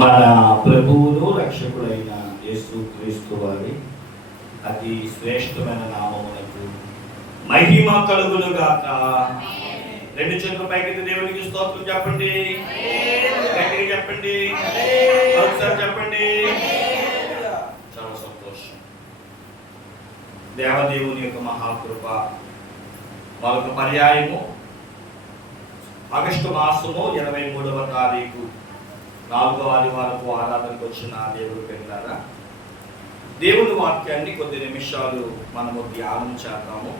మన ప్రభువును రక్షకుడైన యేసుక్రీస్తు వారి అతి శ్రేష్టమైన నామమునకు మహిమ కలుగును గాక. రెండు చేతుల పైకి దేవునికి స్తోత్రం చెప్పండి, గట్టిగా చెప్పండి, ఒకసారి చెప్పండి. చాలా సంతోషం. దేవదేవుని యొక్క మహాకృప మరొక పర్యాయము ఆగస్టు మాసము 23వ తారీఖు 4వ ఆదివారపు ఆరాధనకు వచ్చిన దేవుడు పెట్టారా. దేవుని వాక్యాన్ని కొద్ది నిమిషాలు మనము ధ్యానం చేద్దాము.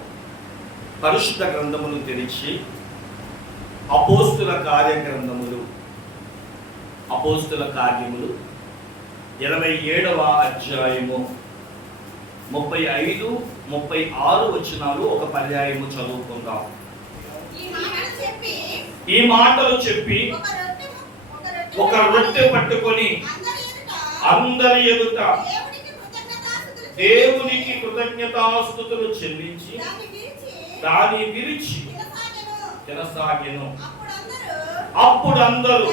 పరిశుద్ధ గ్రంథములు తెరిచి అపోస్తుల కార్యములు 27వ అధ్యాయము 35, 36 వచనాలు ఒక పర్యాయము చదువుకుందాం. ఈ మాటలు చెప్పి ఒక రొట్టె పట్టుకొని అందరి ఎదుట దేవునికి కృతజ్ఞతాస్తుతులు చెల్లించి దాని విరిచి తినసాగెను. అప్పుడు అందరూ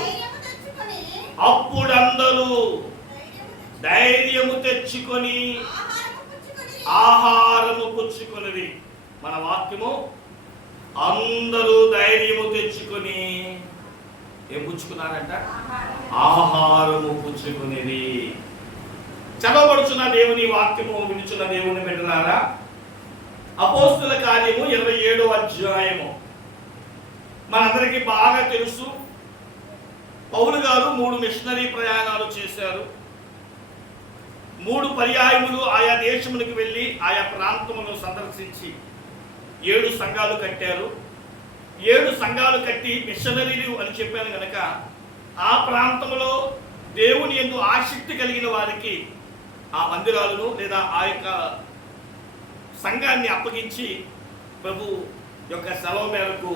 ధైర్యము తెచ్చుకొని ఆహారము పుచ్చుకొనిది. మన వాక్యము అందరూ ధైర్యము తెచ్చుకొని ఏం పుచ్చుకున్నారంట? ఆహారము పుచ్చుకునేది. చదవబడుచున్న దేవుని వాక్యము వినుచున్న దేవుని బిడ్డలారా, అపోస్తుల కార్యము 27వ అధ్యాయము మనందరికీ బాగా తెలుసు. పౌలు గారు 3 మిషనరీ ప్రయాణాలు చేశారు. 3 పర్యాయములు ఆయా దేశములకు వెళ్ళి ఆయా ప్రాంతములను సందర్శించి 7 సంఘాలు కట్టారు. 7 సంఘాలు కట్టి మిషనరీలు అని చెప్పాను కనుక ఆ ప్రాంతంలో దేవుని యందు ఆసక్తి కలిగిన వారికి ఆ మందిరాలను లేదా ఆ యొక్క సంఘాన్ని అప్పగించి ప్రభు యొక్క సెలవు మేరకు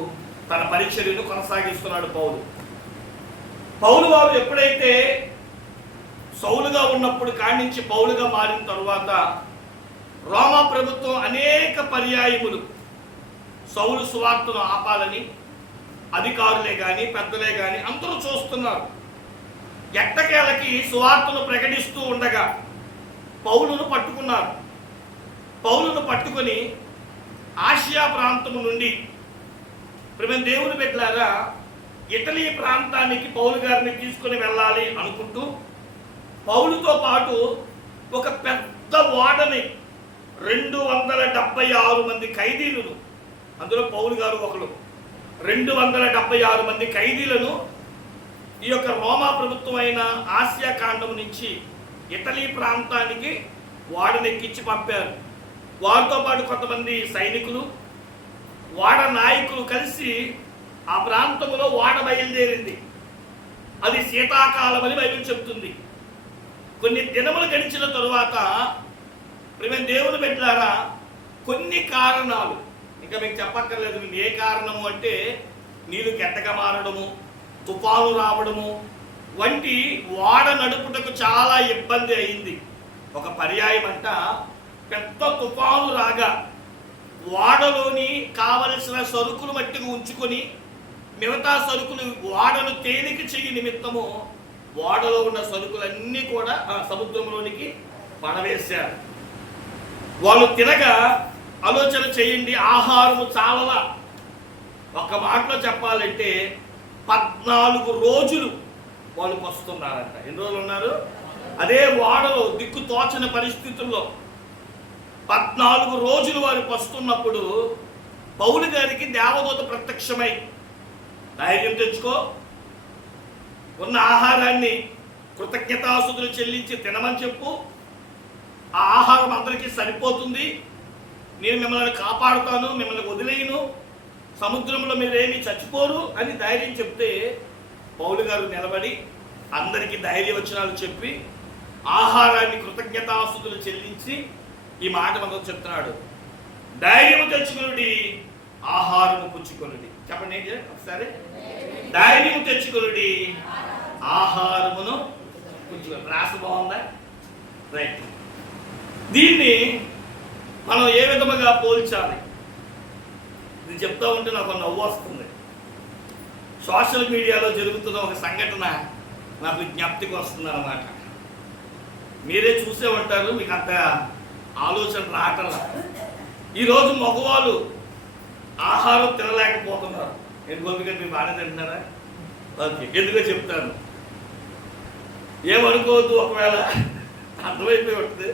తన పరిచర్యను కొనసాగిస్తున్నాడు పౌలు వారు ఎప్పుడైతే సౌలుగా ఉన్నప్పుడు కాడి నుంచి పౌలుగా మారిన తరువాత రోమా ప్రభుత్వం అనేక పర్యాయములు సౌలు సువార్తను ఆపాలని అధికారులే కానీ పెద్దలే కానీ అందరూ చూస్తున్నారు. ఎట్టకేలకి సువార్తను ప్రకటిస్తూ ఉండగా పౌలును పట్టుకున్నారు. పౌలును పట్టుకొని ఆసియా ప్రాంతము నుండి దేవుని బిడ్డలారా ఇటలీ ప్రాంతానికి పౌలు గారిని తీసుకుని వెళ్ళాలి అనుకుంటూ పౌలుతో పాటు ఒక పెద్ద ఓడని 276 మంది ఖైదీలను, అందులో పౌలు గారు ఒకరు, 276 మంది ఖైదీలను ఈ యొక్క రోమా ప్రభుత్వం అయిన ఆసియా ఖండం నుంచి ఇటలీ ప్రాంతానికి ఓడనెక్కించి పంపారు. వారితో పాటు కొంతమంది సైనికులు, ఓడ నాయకులు కలిసి ఆ ప్రాంతంలో ఓడ బయలుదేరింది. అది శీతాకాలం అని బైబిల్ చెబుతుంది. కొన్ని దినములు గడిచిన తరువాత దేవుని బిడ్డలారా కొన్ని కారణాలు, ఇంకా మీకు చెప్పక్కర్లేదు ఏ కారణము అంటే నీళ్లు గడ్డగా మారడము, తుఫాను రావడము వంటి ఓడ నడుపుటకు చాలా ఇబ్బంది అయింది. ఒక పర్యాయం అంట పెద్ద తుఫాను రాగా ఓడలోని కావలసిన సరుకులు మట్టికి ఉంచుకొని మిగతా సరుకులు ఓడను తేలిక చెయ్యి నిమిత్తము ఓడలో ఉన్న సరుకులన్నీ కూడా సముద్రంలోనికి పడవేశారు. వాళ్ళు తినగా ఆలోచన చేయండి, ఆహారము చాలలా. ఒక్క మాటలో చెప్పాలంటే 14 రోజులు వాళ్ళు వస్తున్నారంట. ఎన్ని రోజులు ఉన్నారు? అదే ఓడలో దిక్కు తోచని పరిస్థితుల్లో 14 రోజులు వారు వస్తున్నప్పుడు పౌలు గారికి దేవదూత ప్రత్యక్షమై ధైర్యం తెచ్చుకో, ఉన్న ఆహారాన్ని కృతజ్ఞతాస్తుతులు చెల్లించి తినమని చెప్పు, ఆ ఆహారం అందరికీ సరిపోతుంది, నేను మిమ్మల్ని కాపాడుతాను, మిమ్మల్ని వదిలేయను, సముద్రంలో మీరేమీ చచ్చిపోరు అని ధైర్యం చెప్తే పౌలు గారు నిలబడి అందరికీ ధైర్యవచనాలు చెప్పి ఆహారాన్ని కృతజ్ఞతాస్తుతులు చెల్లించి ఈ మాట మనకు చెప్తున్నాడు, ధైర్యము తెచ్చుకొనుడి, ఆహారము పుచ్చుకొనుడి. చెప్పండి ఒకసారి, ధైర్యము తెచ్చుకొనుడి, ఆహారమును పుచ్చుకొనుడి. రాస బాగుందా? రైట్. దీన్ని మనం ఏ విధముగా పోల్చాలి? ఇది చెప్తా ఉంటే నాకు నవ్వు వస్తుంది. సోషల్ మీడియాలో జరుగుతున్న ఒక సంఘటన నాకు జ్ఞప్తికి వస్తుంది అన్నమాట. మీరే చూసే ఉంటారు, మీకు అంత ఆలోచన రావట్లా. ఈరోజు మగవాళ్ళు ఆహారం తినలేకపోతున్నారు. ఎందుకంటే మీరు బాగానే తింటున్నారా? ఓకే, ఎందుకో చెప్తాను, ఏమనుకోవద్దు, ఒకవేళ అర్థమైపోయి ఉంటుంది.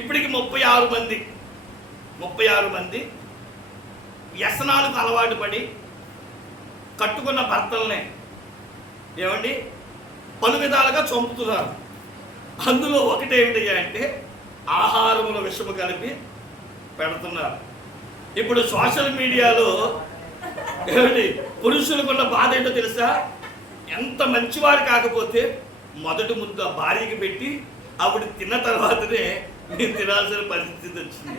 ఇప్పటికి 36 మంది వ్యసనాలకు అలవాటు పడి కట్టుకున్న భర్తలనే ఏమండి పలు విధాలుగా చంపుతున్నారు. అందులో ఒకటేమిటి అంటే ఆహారంలో విషము కలిపి పెడుతున్నారు. ఇప్పుడు సోషల్ మీడియాలో ఏమిటి పురుషులకున్న బాధ ఏంటో తెలుసా? ఎంత మంచివారు కాకపోతే మొదటి ముద్ద భార్యకి పెట్టి ఆవిడ తిన్న తర్వాతనే నేను తినాల్సిన పరిస్థితి వచ్చింది.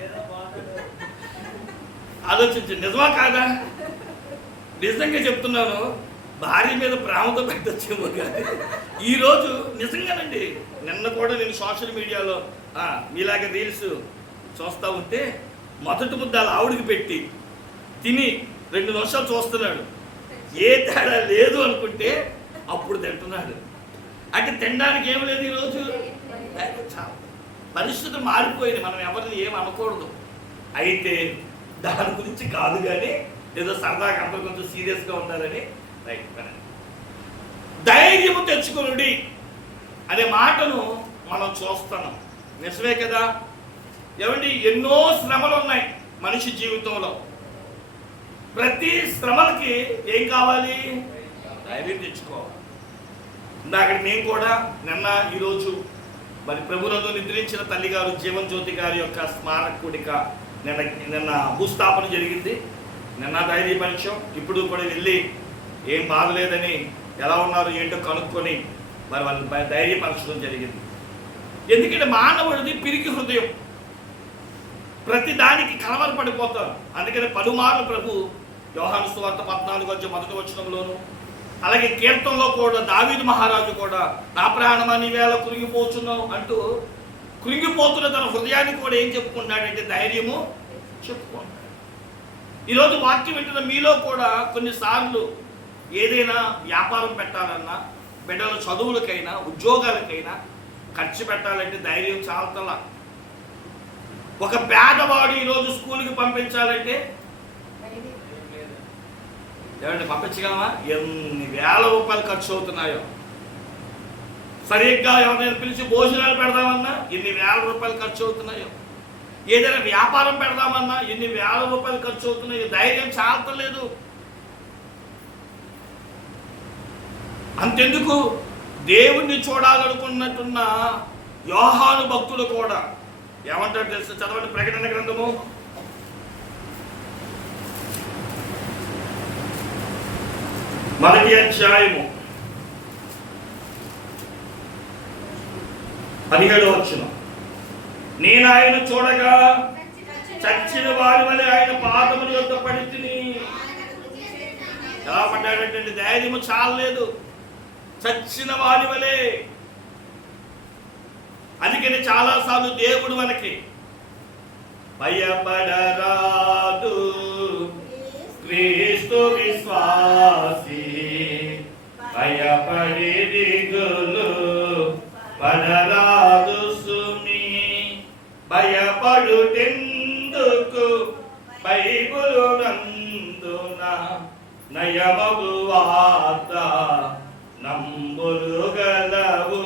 ఆలోచించండి, నిజమా కాదా? నిజంగా చెప్తున్నాను, భార్య మీద ప్రేమతో పెట్టొచ్చేమో కానీ ఈరోజు నిజంగానండి. నిన్న కూడా నేను సోషల్ మీడియాలో మీలాగే రీల్స్ చూస్తూ ఉంటే మొదటి ముద్దాలు ఆవిడికి పెట్టి తిని 2 నిమిషాలు చూస్తున్నాడు. ఏ తేడా లేదు అనుకుంటే అప్పుడు తింటున్నాడు. అంటే తినడానికి ఏం లేదు ఈరోజు. పరిస్థితులు మారిపోయింది, మనం ఎవరిని ఏం అనకూడదు. అయితే దాని గురించి కాదు కానీ ఏదో సరదాగా అందరూ కొంచెం సీరియస్గా ఉండాలని రైట్. ధైర్యము తెచ్చుకునుడి అనే మాటను మనం చూస్తున్నాం. నిజమే కదా? ఏమండి, ఎన్నో శ్రమలు ఉన్నాయి మనిషి జీవితంలో. ప్రతి శ్రమలకి ఏం కావాలి? ధైర్యం తెచ్చుకోవాలి. ఇందాక నేను కూడా ఈరోజు మరి ప్రభునందు నిద్రించిన తల్లిగారు జీవన్ జ్యోతి గారి యొక్క స్మారకుడిక నిన్న భూస్థాపన జరిగింది. నిన్న ధైర్యపరిచయం. ఇప్పుడు కూడా వెళ్ళి ఏం బాగలేదని ఎలా ఉన్నారు ఏంటో కనుక్కొని మరి వాళ్ళు ధైర్యపరచడం జరిగింది. ఎందుకంటే మానవుడిది పిరికి హృదయం, ప్రతి దానికి కలవరపడిపోతారు. అందుకని పలుమార్లు ప్రభు యోహాను సువార్త 14:1 అలాగే కీర్తనలో కూడా దావీదు మహారాజు కూడా నా ప్రాణమా నీవేళ కృంగిపోతున్నావు అంటూ కృంగిపోతున్న తన హృదయాన్ని కూడా ఏం చెప్పుకుంటాడంటే ధైర్యము చెప్పుకుంటాడు. ఈరోజు వాక్యం వింటున్న మీలో కూడా కొన్నిసార్లు ఏదైనా వ్యాపారం పెట్టాలన్నా, బిడ్డల చదువులకైనా, ఉద్యోగాలకైనా ఖర్చు పెట్టాలంటే ధైర్యం చాలతలా. ఒక పేదవాడు ఈరోజు స్కూల్కి పంపించాలంటే ఏమంటే పంపించగలమా? ఎన్ని వేల రూపాయలు ఖర్చు అవుతున్నాయో. సరిగ్గా ఎవరైనా పిలిచి భోజనాలు పెడదామన్నా ఎన్ని వేల రూపాయలు ఖర్చు అవుతున్నాయో. ఏదైనా వ్యాపారం పెడదామన్నా ఎన్ని వేల రూపాయలు ఖర్చు అవుతున్నాయో. ధైర్యం చాలతలేదు. అంతెందుకు, దేవుణ్ణి చూడాలనుకున్నట్టున్న యోహాను భక్తులు కూడా ఏమంటారు తెలుసు? చదవండి ప్రకటన గ్రంథము 17 నేను ఆయన చూడగా చచ్చిన వారి వలె ఆయన పాదముల యొద్ద పడి తిని. ఎలా పడ్డాడంటే ధైర్యము చాలలేదు, చచ్చిన వారి వలె. అందుకని చాలాసార్లు దేవుడు మనకి భయపడరాదు క్రీస్తు విశ్వాసి, భయపడి దిగులు పడరాదు సుమి, భయపడుటెందుకు బైబిలు నందున నయమగు వార్త నంబులుగలవు.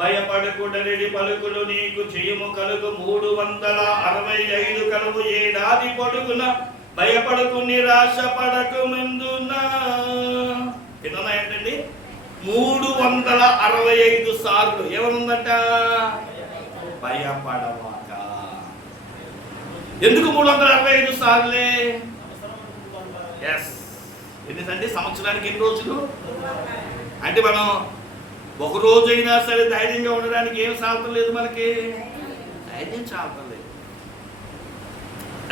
భయపడకుడని పలుకులు నీకు చేయము కలుగు 365 కలుగు ఏడాది పొడుగున. భయపడకు నిరాశ పడకు ముందున. ఎన్నో ఏంటండి? 365 సార్లు ఏమనుందట? భయపడవాక. ఎందుకు 365 సార్లే? ఎస్. ఎందుకంటే సంవత్సరానికి ఎన్ని రోజులు? అంటే మనం ఒక రోజైనా సరే ధైర్యంగా ఉండడానికి ఏం సాధన లేదు, మనకి ధైర్యం చాలలేదు.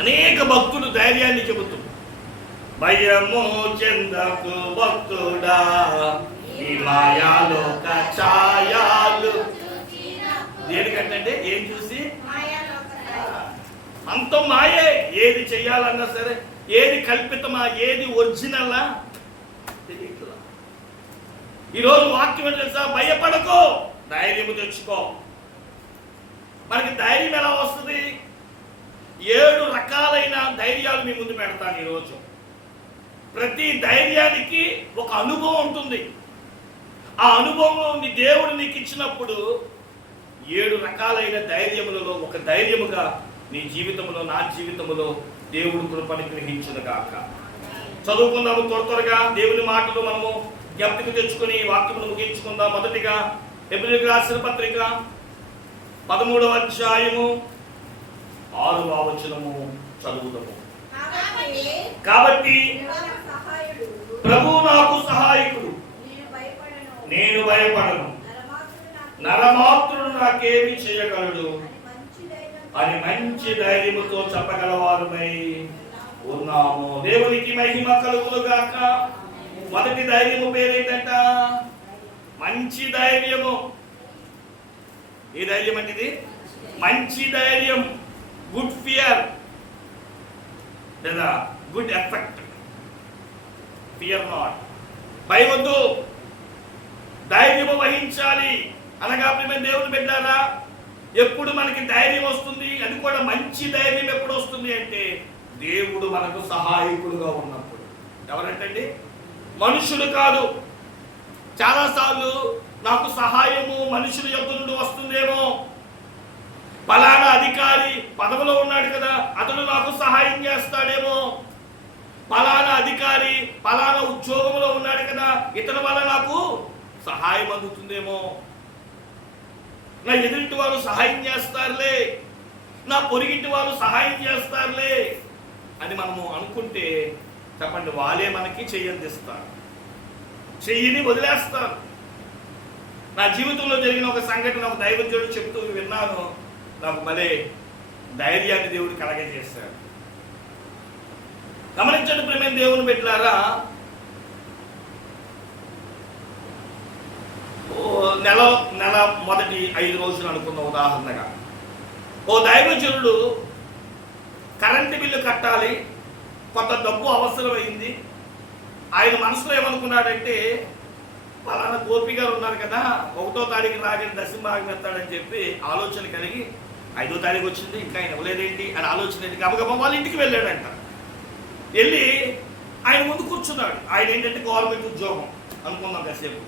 అనేక భక్తులు ధైర్యాన్ని చెబుతూ భయము చెందకు భక్తుడా ఈ మాయాలోక ఛాయాలు. దేనికంటే ఏం చూసి? అంత మాయే. ఏది చెయ్యాలన్నా సరే, ఏది కల్పితమా, ఏది ఒరిజినలా తెలియట్లా. ఈరోజు వాక్యం ఏంటి తెలుసా? భయపడకు, ధైర్యము తెచ్చుకో. మనకి ధైర్యం ఎలా వస్తుంది? 7 రకాలైన ధైర్యాలు మీ ముందు పెడతాను ఈరోజు. ప్రతి ధైర్యానికి ఒక అనుభవం ఉంటుంది. ఆ అనుభవంలో నీ దేవుడు నీకు ఇచ్చినప్పుడు 7 రకాలైన ధైర్యములలో ఒక ధైర్యముగా నీ జీవితంలో, నా జీవితంలో దేవుడు కృపను గ్రహించును గాక. చదువుకుందాము త్వరగా దేవుని మాటలు మనము జ్ఞప్తికి తెచ్చుకుని వాక్యమును ముగించుకుందాం. మొదటిగా హెబ్రీయులకు రాసిన పత్రిక 13వ అధ్యాయము 6వ వచనము చదువుదాము. కాబట్టి ప్రభువు నాకు సహాయకుడు, నేను భయపడను, నరమాత్రుడు నాకేమి చేయగలడు అని మంచి ధైర్యముతో చెప్పగలవారుమై ఉన్నాము. దేవునికి మహిమ కలుగును గాక. మొదటి ధైర్యము పేరేంటంట? మంచి ధైర్యము. ఏ ధైర్యం అంటే ఇది? మంచి ధైర్యం. గుడ్ ఫియర్ లేదా గుడ్ ఎఫెక్ట్. Fear not. భయవద్దు, ధైర్యము వహించాలి. అనగా ప్రియమైన దేవుని బిడ్డలారా, ఎప్పుడు మనకి ధైర్యం వస్తుంది? అది కూడా మంచి ధైర్యం ఎప్పుడు వస్తుంది అంటే దేవుడు మనకు సహాయకుడుగా ఉన్నప్పుడు. ఎవరంటండి? మనుషులు కాదు. చాలాసార్లు నాకు సహాయము మనుషుల యొద్ద నుండి వస్తుందేమో, పలానా అధికారి పదవిలో ఉన్నాడు కదా, అతడు నాకు సహాయం చేస్తాడేమో, పలానా అధికారి పలానా ఉద్యోగంలో ఉన్నాడు కదా, ఇతని వల్ల నాకు సహాయం అందుతుందేమో, నా ఎదురింటి వాళ్ళు సహాయం చేస్తారులే, నా పొరిగింటి వాళ్ళు సహాయం చేస్తారులే అని మనము అనుకుంటే చెప్పండి, వాళ్ళే మనకి చెయ్యి అందిస్తారు, చెయ్యిని వదిలేస్తారు. నా జీవితంలో జరిగిన ఒక సంఘటన ఒక దైవజనుడు చెప్తూ విన్నాను. నాకు భలే ధైర్యాన్ని దేవుడు కలగజేశాడు. గమనించండి ప్రియమైన దేవుని బిడ్డలారా, నెల మొదటి 5 రోజులు అనుకున్న ఉదాహరణగా ఓ దైవజనుడు కరెంటు బిల్లు కట్టాలి, కొంత డబ్బు అవసరమైంది. ఆయన మనసులో ఏమనుకున్నాడంటే, పలానా గోపి గారు ఉన్నారు కదా, 1వ తారీఖు రాగానే దశంభాగం ఎత్తాడని చెప్పి ఆలోచన కలిగి 5వ తారీఖు వచ్చింది ఇంకా ఆయన ఇవ్వలేదేంటి అని ఆలోచన గబగబా వాళ్ళ ఇంటికి వెళ్ళాడంట. వెళ్ళి ఆయన ముందు కూర్చున్నాడు. ఆయన ఏంటంటే గవర్నమెంట్ ఉద్యోగం అనుకున్నాం కాసేపు,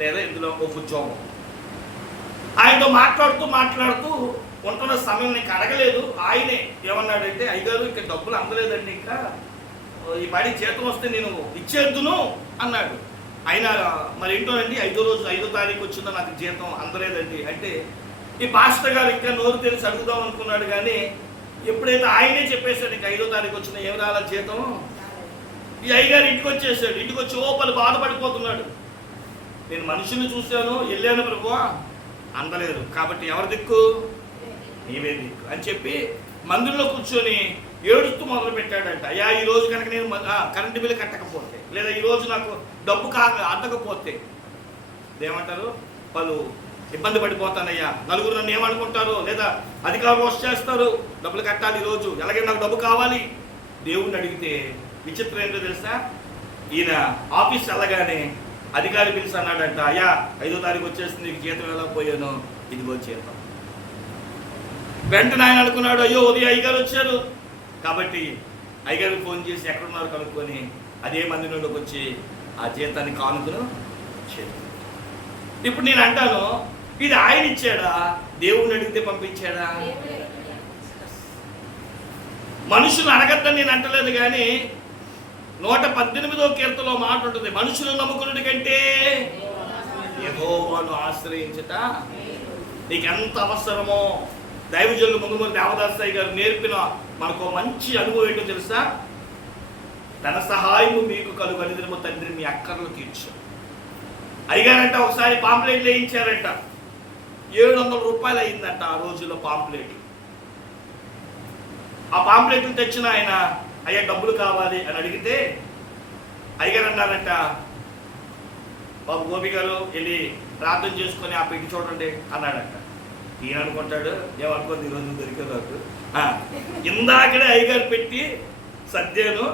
లేదా ఇందులో ఒక ఉద్యోగం. ఆయనతో మాట్లాడుతూ ఉంటున్న సమయం నీకు అడగలేదు. ఆయనే ఏమన్నాడంటే, అయ్యగారు ఇక్కడ డబ్బులు అందలేదండి, ఇంకా ఈ పాడి జీతం వస్తే నేను ఇచ్చేద్దును అన్నాడు. ఆయన మరి ఏంటోనండి 5వ తారీఖు వచ్చిందో నాకు జీతం అందలేదండి అంటే, ఈ పాస్టర్ గారు ఇంకా నోరు తెలిసి అడుగుదాం అనుకున్నాడు. కానీ ఎప్పుడైతే ఆయనే చెప్పేశాడు ఇంకా 5వ తారీఖు వచ్చిన ఏం రాలా జీతం, ఈ అయ్యగారు ఇంటికి వచ్చేసాడు. ఇంటికి వచ్చి ఓపలు బాధపడిపోతున్నాడు. నేను మనుషుల్ని చూశాను, వెళ్ళాను ప్రభువా, అందలేదు, కాబట్టి ఎవరి దిక్కు? నీవే దిక్కు అని చెప్పి మందిరంలో కూర్చొని ఏడుస్తూ మొదలు పెట్టాడంట. అయ్యా, ఈరోజు కనుక నేను కరెంటు బిల్లు కట్టకపోతే, లేదా ఈరోజు నాకు డబ్బు అందకపోతే ఏమంటారు, వాళ్ళు ఇబ్బంది పడిపోతానయ్యా, నలుగురు నన్ను ఏమనుకుంటారు, లేదా అధికారులు వచ్చేస్తారు, డబ్బులు కట్టాలి, ఈరోజు ఎలాగైనా నాకు డబ్బు కావాలి. దేవుణ్ణి అడిగితే విచిత్రం ఏంటో తెలుసా, ఈయన ఆఫీస్ వెళ్ళగానే అధికారి పిలిచి అన్నాడంట, అయ్యా 5వ తారీఖు వచ్చేసింది, నీకు జీతం ఎలా పోయాను, ఇదిగో జీతం. వెంటనే ఆయన అనుకున్నాడు, అయ్యో ఉదయం అయ్యగారు వచ్చారు కాబట్టి అయ్యగారికి ఫోన్ చేసి ఎక్కడున్నారు కనుక్కొని అదే మందిరంలోకి వచ్చి ఆ జీతాన్ని కానుకను చేయాలి. ఇప్పుడు నేను అంటాను, ఇది ఆయన ఇచ్చాడా, దేవుణ్ణి అడిగితే పంపించాడా? మనుషులు అడగద్దని నేను అంటలేదు, కానీ 118వ కీర్తనలో మాట ఉంటుంది, మనుషులు నమ్ముకున్నటి కంటే యెహోవాను ఆశ్రయించుట నీకు ఎంత అవసరమో. దైవజనులు ముందు దేవదాసయ్య గారు నేర్పిన మనకు మంచి అనుభవం ఏంటో తెలుసా, తన సహాయము మీకు కలుగు అనుదినము తండ్రి మీ అక్కర్లు తీర్చు. అడిగారంట, ఒకసారి పాంప్లెట్లు వేయించారంట, 700 రూపాయలు అయిందంట ఆ రోజుల్లో పాంప్లెట్. ఆ పాంప్లెట్లు తెచ్చిన ఆయన, అయ్యా డబ్బులు కావాలి అని అడిగితే అయ్యగారు అన్నారంట, బాబు గోపి గారు వెళ్ళి ప్రార్థన చేసుకొని ఆ పెట్టి చూడండి అన్నాడంట. ఈయన అనుకుంటాడు, ఏమనుకోండి ఈరోజు దొరికేది నాకు, ఇందాకడే అయ్యగారు పెట్టి సర్దాను,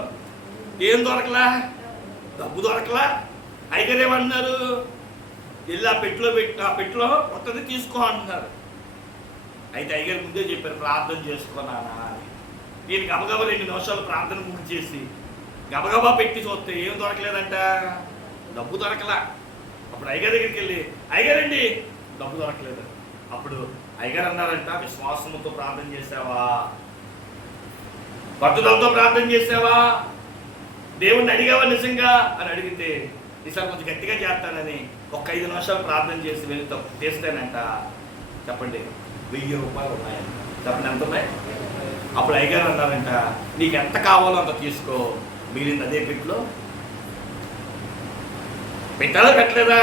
ఏం దొరకలా, డబ్బు దొరకలా, అయ్యగారు ఏమంటున్నారు, వెళ్ళి ఆ పెట్టిలో కొత్తది తీసుకో అంటున్నారు. అయితే అయ్యగారు ముందే చెప్పారు, ప్రార్థన చేసుకున్నానా అని. నేను గబగబా 2 నిమిషాలు ప్రార్థన పూర్తి చేసి గబగబా పెట్టి చూస్తే ఏం దొరకలేదంట, డబ్బు దొరకలా. అప్పుడు అయ్యగారి దగ్గరికి వెళ్ళి, అయ్యగారండి డబ్బు దొరకలేదు. అప్పుడు అయ్యగారు అన్నారంట, విశ్వాసంతో ప్రార్థన చేసావా, పట్టుదలతో ప్రార్థన చేసావా, దేవుణ్ణి అడిగావా నిజంగా అని అడిగితే, ఈసారి కొంచెం గట్టిగా చేస్తానని ఒక 5 నిమిషాలు ప్రార్థన చేసి వెళ్తాం చేస్తానంట. చెప్పండి, 1000 రూపాయలు ఉన్నాయంట. చెప్పండి, ఎంత ఉన్నాయి? అప్పుడు అయ్యగారు అన్నారంట, నీకు ఎంత కావాలో అంత తీసుకో, మిగిలింది అదే పెట్టిలో పెట్టాలా పెట్టలేదా,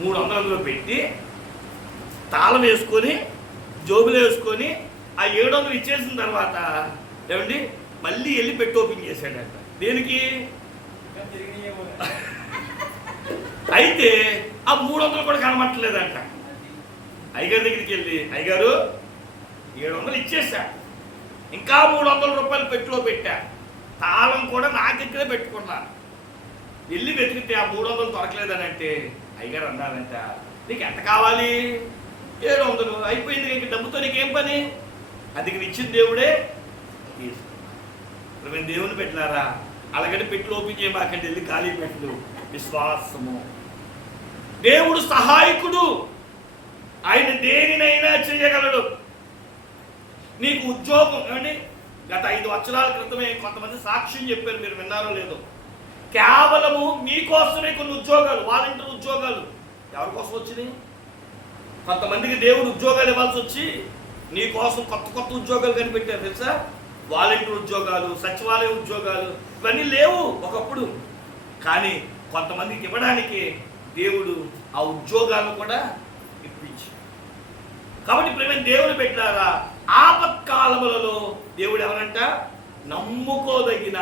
300 పెట్టి తాళం వేసుకొని జోబులు వేసుకొని ఆ 700 ఇచ్చేసిన తర్వాత ఏమండి మళ్ళీ వెళ్ళి పెట్టి ఓపెన్ చేశాడంట. దేనికి? అయితే ఆ 300 కూడా కనబట్టలేదంట. అయ్యగారి దగ్గరికి వెళ్ళి, అయ్యగారు 700 ఇచ్చేసా, ఇంకా 300 రూపాయలు పెట్టిలో పెట్టా, తాళం కూడా నా దగ్గరే పెట్టుకున్నాను. వెళ్ళి వెతికితే ఆ 300 దొరకలేదని అంటే అయ్యగారు అన్నారంట, నీకు ఎంత కావాలి? 700. అయిపోయింది, ఇంక డబ్బుతో నీకేం పని, అందుకని ఇచ్చిన దేవుడే తీసుకున్నా. మేము దేవుని పెట్టినారా, అలాగని పెట్టులు ఓపెన్ చేయమాకండి, వెళ్ళి ఖాళీ పెట్టులు. విశ్వాసము, దేవుడు సహాయకుడు, ఆయన దేనినైనా చేయగలడు. నీకు ఉద్యోగం ఏమండి, గత 5 సంవత్సరాల క్రితమే కొంతమంది సాక్ష్యం చెప్పారు, మీరు విన్నారో లేదో. కేవలము మీకోసమే కొన్ని ఉద్యోగాలు, వాలంటీర్ ఉద్యోగాలు ఎవరి కోసం వచ్చినాయి? కొంతమందికి దేవుడు ఉద్యోగాలు ఇవ్వాల్సి వచ్చి నీ కోసం కొత్త ఉద్యోగాలు కనిపెట్టారు తెలుసా. వాలంటీర్ ఉద్యోగాలు, సచివాలయ ఉద్యోగాలు, ఇవన్నీ లేవు ఒకప్పుడు. కానీ కొంతమందికి ఇవ్వడానికి దేవుడు ఆ ఉద్యోగాలను కూడా ఇప్పించి. కాబట్టి ప్రేమ దేవుడు పెట్టారా, ఆపత్కాలములలో దేవుడు ఎవరంట, నమ్ముకోదగిన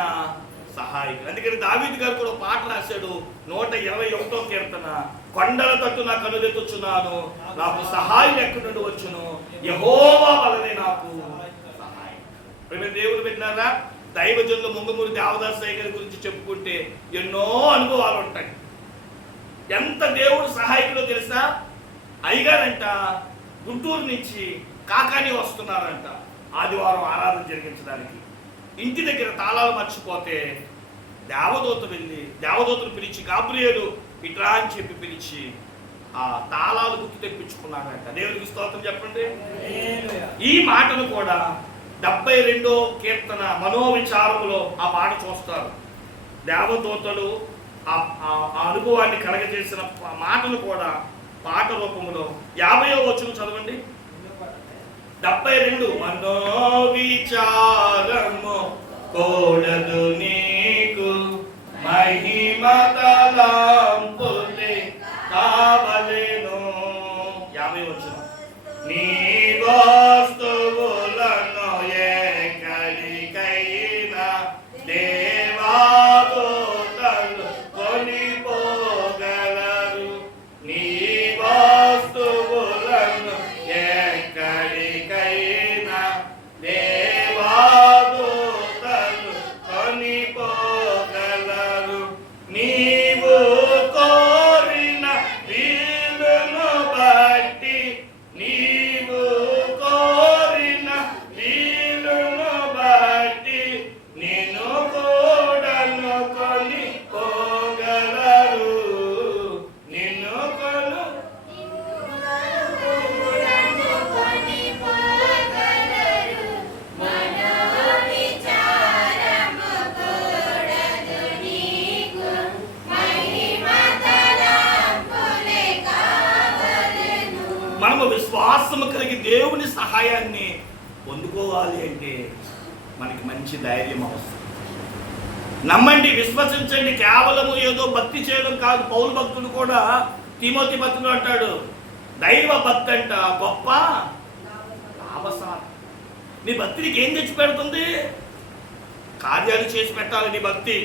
సహాయకుడు. అందుకని దావీదు గారు కూడా పాట రాశాడు, 121వ కీర్తన, కొండల తట్టు నా కనుదెత్తుచున్నాను, నాకు సహాయం ఎక్కడి నుండి వచ్చును, యెహోవా వలనే నాకు సహాయం. ప్రేమ దేవుడు పెట్టినారా, దైవజనులు ముంగమూరి దేవదాసయ్య గారి గురించి చెప్పుకుంటే ఎన్నో అనుభవాలు ఉంటాయి. ఎంత దేవుడు సహాయకుడో తెలుసా. అయ్యగారంట గుంటూరు నుంచి కాకాని వస్తున్నారంట ఆదివారం ఆరాధన జరిగించడానికి. ఇంటి దగ్గర తాళాలు మర్చిపోతే దేవదూతను పిలిచి, గాబ్రియేలు ఇట్లా అని చెప్పి పిలిచి ఆ తాళాలు గుర్తు తెప్పించుకున్నారంట. దేవుడికి స్తోత్రం చెప్పండి. ఈ మాటను కూడా 72వ కీర్తన మనోవిచారములో ఆ పాట చూస్తారు. దేవదూతలు ఆ అనుభవాన్ని కలగజేసిన మాటలు కూడా పాట రూపంలో 50వ వచనం చదవండి. 72 మనోవిచారము కూడదు నీకు, మహిమ తలంపులే కావలెను. 50వ వచనం, నీ వస్తువులను ఎక్కడికైనా దేవదూతలు కొనిపోగలరు, నీ వస్తువులను ఎక్కడికైనా దేవదూతలు కొనిపోగలరు, నీవు కోరిన వీలును బట్టి, నీవు కోరిన వీలును బట్టి నిన్ను కూడను కొనిపోగలరు, నిన్ను కొను మనము విశ్వాసము కలిగి దేవుని సహాయాన్ని పొందుకోవాలి అంటే మనకి మంచి ధైర్యం అవసరం. నమ్మండి, విశ్వసించండి. కేవలము ఏదో భక్తి చేయడం కాదు. పౌలు భక్తుడు కూడా తిమోతి భక్తుడు అంటాడు, దైవ భక్తి అంట గొప్ప లాభసారం. నీ భక్తి నీకు ఏం తెచ్చి పెడుతుంది? కార్యాలు చేసి పెట్టాలి. నీ భక్తి